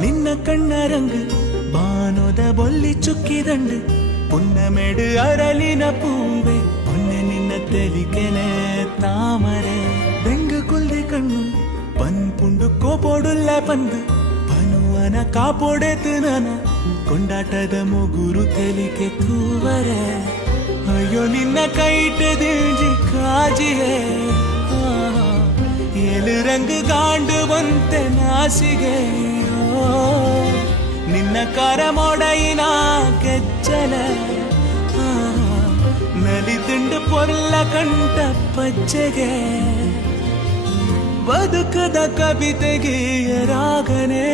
ನಿನ್ನ ಕಣ್ಣ ರಂಗು ಬಾನೋದ ಬೊಲ್ಲಿ ಚುಕ್ಕಿದಂಡು ಪುನ್ನಮೆಡು ಅರಳಿನ ಪೂವೆ ಪೊನ್ನೆ ನಿನ್ನ ತೆಲಿಕೆನೆ ತಾಮರೆ ಬೆಂಗು ಕುಲ್ದೆ ಕಣ್ಣು ಪನ್ಪುಂಡು ಕೋಪೋಡುಲ್ಲ ಪಂದು ಪನುವನ ಕಾಪೋಡೆತು ನನ ಕೊಂಡಾಟದ ಮುಗುರು ತೆಲಿಕೆ ಕೂವರೆ ಅಯ್ಯೋ ನಿನ್ನ ಕೈಟ್ ದಿಲ್ಜಿ ಕಾಜಿಯೇ ಏಳು ರಂಗು ಗಾಂಡು ಬಂತೆ ನಾಸಿಗೆ ನಿನ್ನ ಕಾರ ಮೊಡಯಿನ ಕೆಚ್ಚಲ ನಲಿದುಂಡು ಪೊರ್ಲ ಕಂಠ ಪಚ್ಚೆಗೆ ಬದುಕದ ಕವಿತೆಗೆ ರಾಗನೇ